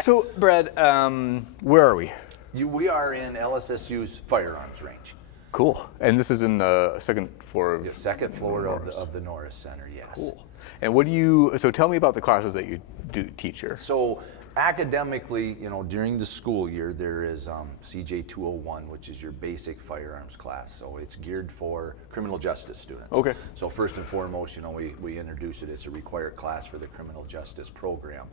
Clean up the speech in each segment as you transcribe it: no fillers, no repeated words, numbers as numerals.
So, Brad, where are we? We are in LSSU's firearms range. Cool. And this is in the second floor of The second floor of the Norris Center, yes. Cool. And so tell me about the classes that you do teach here. So academically, during the school year, there is CJ 201, which is your basic firearms class. So it's geared for criminal justice students. Okay. So first and foremost, we introduce it as a required class for the criminal justice program.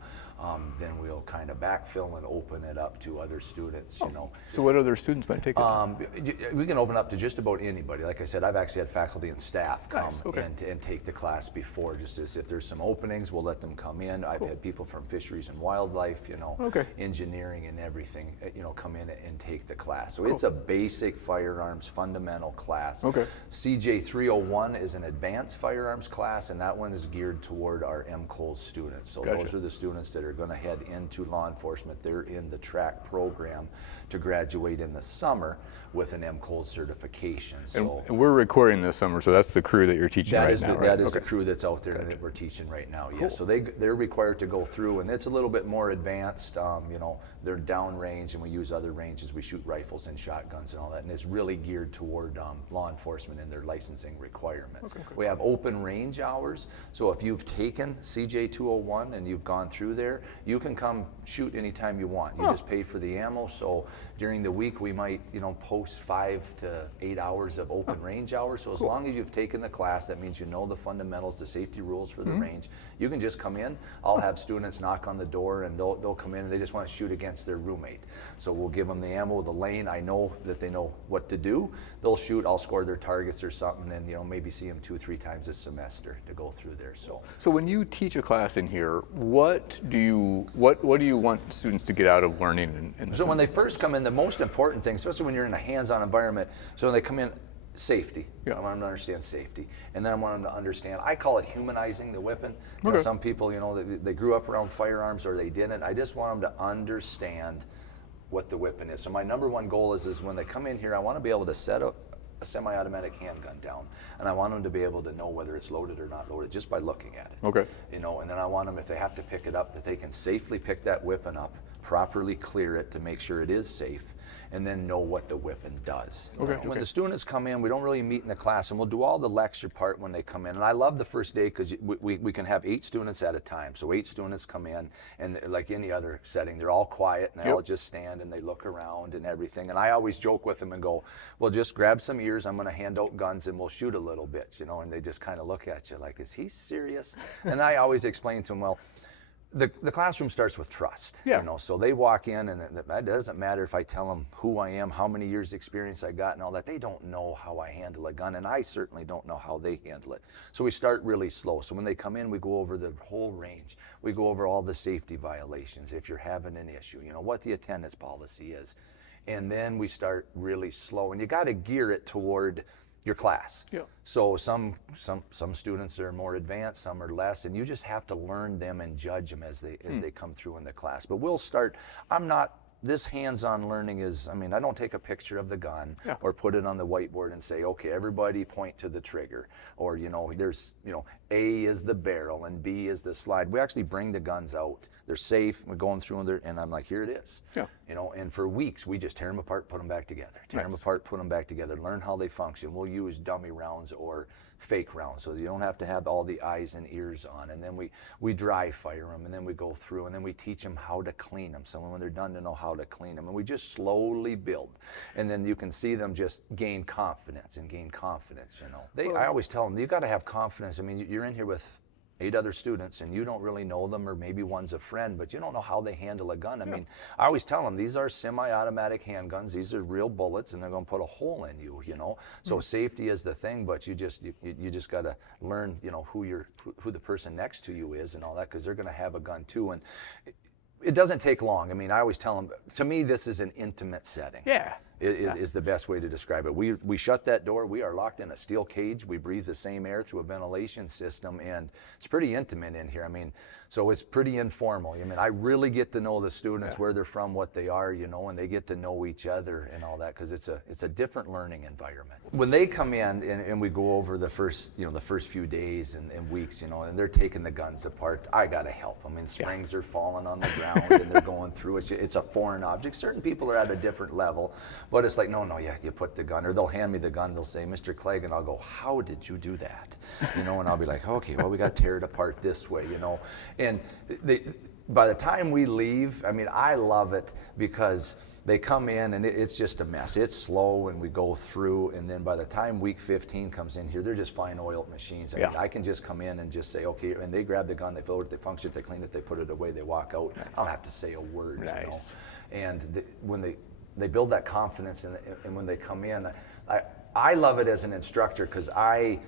Then we'll kind of backfill and open it up to other students, So what other students might take it? We can open up to just about anybody. Like I said, I've actually had faculty and staff come Nice. Okay. and take the class before, just as if there's some openings, we'll let them come in. I've had people from fisheries and wildlife, Okay. engineering and everything, come in and take the class. So it's a basic firearms fundamental class. Okay. CJ 301 is an advanced firearms class, and that one is geared toward our MCOLS students. So Gotcha. those are the students that are going to head into law enforcement. They're in the track program to graduate in the summer with an MCOLS certification. So And we're recording this summer, so that's the crew that you're teaching right now, right? That is the Okay. crew that's out there that we're teaching right now. Yes, so they're required to go through, and it's a little bit more advanced. They're downrange, and we use other ranges. We shoot rifles and shotguns and all that, and it's really geared toward law enforcement and their licensing requirements. Okay. We have open range hours, so if you've taken CJ 201 and you've gone through there, you can come shoot anytime you want. You just pay for the ammo. So during the week, we might post 5 to 8 hours of open range hours. So as long as you've taken the class, that means you know the fundamentals, the safety rules for the range. You can just come in. I'll have students knock on the door, and they'll come in and they just want to shoot against their roommate. So we'll give them the ammo, the lane. I know that they know what to do. They'll shoot. I'll score their targets or something, and maybe see them 2-3 times a semester to go through there. So when you teach a class in here, what do you want students to get out of learning? So when they first come in, the most important thing, especially when you're in a hands-on environment, so when they come in, safety. Yeah. I want them to understand safety. And then I want them to understand, I call it humanizing the weapon. Okay. Some people, they grew up around firearms or they didn't. I just want them to understand what the weapon is. So my number one goal is when they come in here, I want to be able to set up a semi-automatic handgun down, and I want them to be able to know whether it's loaded or not loaded just by looking at it. Okay. And then I want them, if they have to pick it up, that they can safely pick that weapon up, properly clear it to make sure it is safe, and then know what the weapon does. Okay. When the students come in, we don't really meet in the class, and we'll do all the lecture part when they come in. And I love the first day because we can have 8 students at a time. So 8 students come in, and like any other setting, they're all quiet, and they all just stand and they look around and everything. And I always joke with them and go, well, just grab some ears, I'm going to hand out guns, and we'll shoot a little bit, and they just kind of look at you like, is he serious? And I always explain to them, well, the classroom starts with trust. Yeah. So they walk in, and that doesn't matter if I tell them who I am, how many years experience I got and all that. They don't know how I handle a gun, and I certainly don't know how they handle it. So we start really slow. So when they come in, we go over the whole range. We go over all the safety violations if you're having an issue, what the attendance policy is. And then we start really slow, and you got to gear it toward your class. Yeah. So some students are more advanced, some are less, and you just have to learn them and judge them as they come through in the class. But we'll start. This hands-on learning is, I don't take a picture of the gun or put it on the whiteboard and say, okay, everybody point to the trigger, or there's A is the barrel and B is the slide. We actually bring the guns out. They're safe. We're going through them, and I'm like, here it is. Yeah. And for weeks we just tear them apart, put them back together. Tear them apart, put them back together. Learn how they function. We'll use dummy rounds or fake rounds, so you don't have to have all the eyes and ears on. And then we dry fire them, and then we go through, and then we teach them how to clean them. So when they're done, to know how to clean them, and we just slowly build. And then you can see them just gain confidence. I always tell them, you got to have confidence. You're in here with 8 other students, and you don't really know them, or maybe one's a friend, but you don't know how they handle a gun. I always tell them, these are semi-automatic handguns. These are real bullets, and they're going to put a hole in you. So safety is the thing, but you just got to learn, who the person next to you is and all that, because they're going to have a gun too. And it doesn't take long. I always tell them, to me, this is an intimate setting. Yeah. Is the best way to describe it. We shut that door. We are locked in a steel cage. We breathe the same air through a ventilation system, and it's pretty intimate in here. So it's pretty informal. I mean, I really get to know the students, where they're from, what they are, and they get to know each other and all that, because it's a different learning environment. When they come in and we go over the first few days and weeks, and they're taking the guns apart, I got to help them. I mean, springs are falling on the ground and they're going through it. It's a foreign object. Certain people are at a different level, but it's like, no, yeah, you put the gun, or they'll hand me the gun, they'll say, Mr. Clegg, and I'll go, how did you do that? And I'll be like, okay, well, we got to tear it apart this way, And by the time we leave, I mean, I love it because they come in and it's just a mess. It's slow and we go through, and then by the time week 15 comes in here, they're just fine oiled machines. I mean, I can just come in and just say, okay, and they grab the gun, they fill it, they function it, they clean it, they put it away, they walk out. Nice. I don't have to say a word. Nice. And when they build that confidence, and when they come in, I love it as an instructor, because I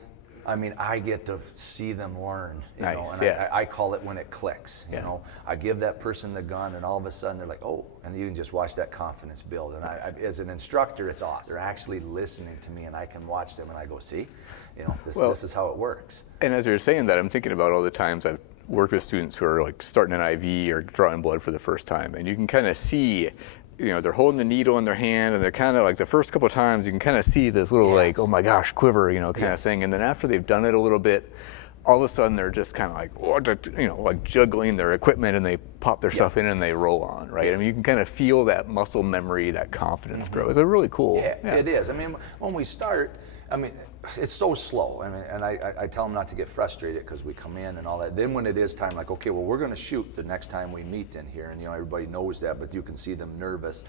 get to see them learn, nice. And I call it when it clicks, I give that person the gun, and all of a sudden they're like, oh, and you can just watch that confidence build. And I as an instructor, it's awesome. They're actually listening to me, and I can watch them, and I go, see, this is how it works. And as you're saying that, I'm thinking about all the times I've worked with students who are like starting an IV or drawing blood for the first time, and you can kind of see, they're holding the needle in their hand, and they're kind of like, the first couple of times you can kind of see this little like, oh my gosh, quiver, kind of thing. And then after they've done it a little bit, all of a sudden they're just kind of like, like juggling their equipment, and they pop their stuff in and they roll on, right? I mean, you can kind of feel that muscle memory, that confidence grow. It's really cool. Yeah, it is. I mean, when we start, it's so slow. And I tell them not to get frustrated, because we come in and all that. Then when it is time, like, okay, well, we're going to shoot the next time we meet in here, and everybody knows that, but you can see them nervous.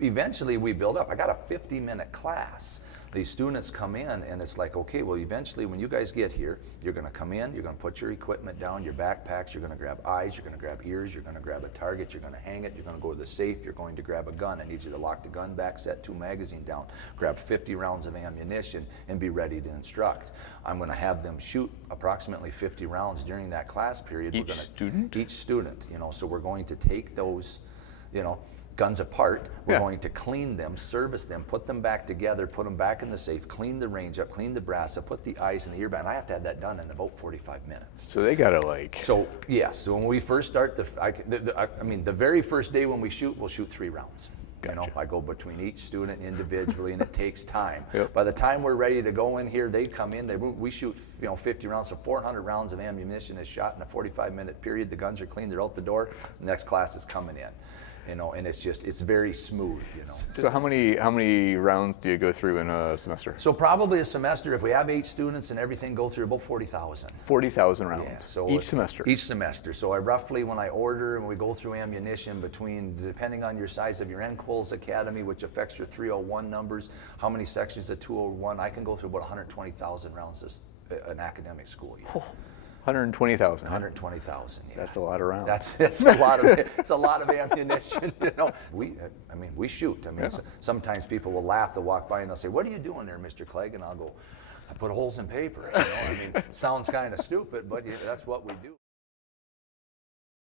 Eventually we build up. I got a 50-minute class. These students come in, and it's like, okay, well, eventually when you guys get here, you're going to come in, you're going to put your equipment down, your backpacks, you're going to grab eyes, you're going to grab ears, you're going to grab a target, you're going to hang it, you're going to go to the safe, you're going to grab a gun. I need you to lock the gun back, set 2 magazines down, grab 50 rounds of ammunition, and be ready to instruct. I'm going to have them shoot approximately 50 rounds during that class period. Each student? Each student, so we're going to take those, guns apart. We're going to clean them, service them, put them back together, put them back in the safe, clean the range up, clean the brass up, put the eyes in the ear band. I have to have that done in about 45 minutes. So they gotta like. So yes, so when we first start, the very first day when we shoot, we'll shoot 3 rounds. Gotcha. I go between each student individually, and it takes time. Yep. By the time we're ready to go in here, they come in. We shoot 50 rounds, so 400 rounds of ammunition is shot in a 45-minute period. The guns are clean, they're out the door. The next class is coming in. And it's very smooth, So how many rounds do you go through in a semester? So probably a semester, if we have 8 students and everything, go through about 40,000. 40,000 rounds. Yeah, so each semester. Each semester. So I roughly, when I order and we go through ammunition, depending on your size of your NCOLS Academy, which affects your 301 numbers, how many sections of 201, I can go through about 120,000 rounds an academic school year. 120,000. 120,000. Yeah. That's a lot of rounds. That's a lot of it's a lot of ammunition. We shoot. Sometimes people will laugh. They'll walk by and they'll say, "What are you doing there, Mr. Clegg?" And I'll go, "I put holes in paper." Sounds kind of stupid, but that's what we do.